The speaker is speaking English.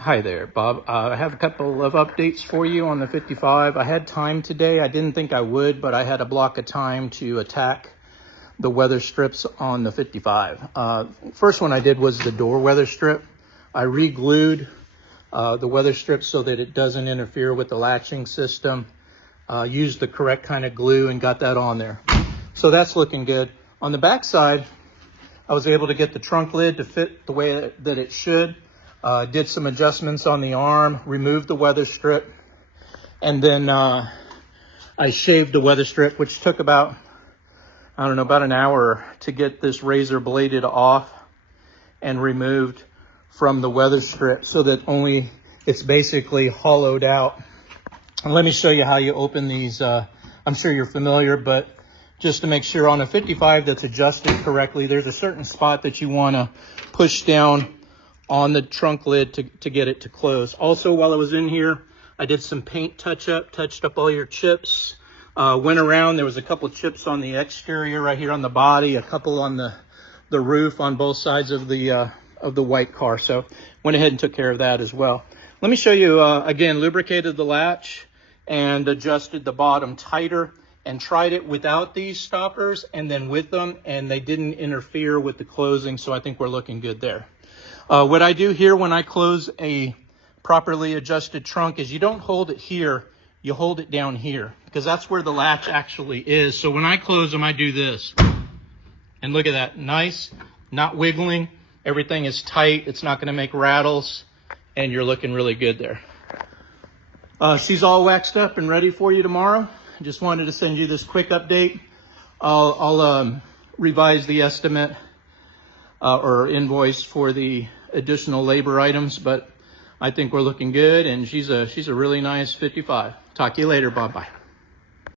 Hi there, Bob. I have a couple of updates for you on the 55. I had time today. I didn't think I would, but I had a block of time to attack the weather strips on the 55. First one I did was the door weather strip. I re-glued the weather strip so that it doesn't interfere with the latching system. Used the correct kind of glue and got that on there. So that's looking good. On the back side, I was able to get the trunk lid to fit the way that it should. Did some adjustments on the arm, removed the weather strip, and then I shaved the weather strip, which took about, about an hour to get this razor bladed off and removed from the weather strip so that only it's basically hollowed out. And let me show you how you open these. I'm sure you're familiar, but just to make sure on a 55 that's adjusted correctly, there's a certain spot that you want to push down on the trunk lid to get it to close. Also, while I was in here, I did some paint touched up all your chips. Went around, there was a couple of chips on the exterior right here on the body, a couple on the roof on both sides of the white car. So went ahead and took care of that as well. Let me show you, again, lubricated the latch and adjusted the bottom tighter and tried it without these stoppers and then with them, and they didn't interfere with the closing. So I think we're looking good there. What I do here when I close a properly adjusted trunk is you don't hold it here, you hold it down here, because that's where the latch actually is. So when I close them, I do this. And look at that, nice, not wiggling. Everything is tight, it's not gonna make rattles, and you're looking really good there. She's all waxed up and ready for you tomorrow. I just wanted to send you this quick update. I'll revise the estimate or invoice for the additional labor items, but I think we're looking good, and she's a really nice 55. Talk to you later. Bye-bye.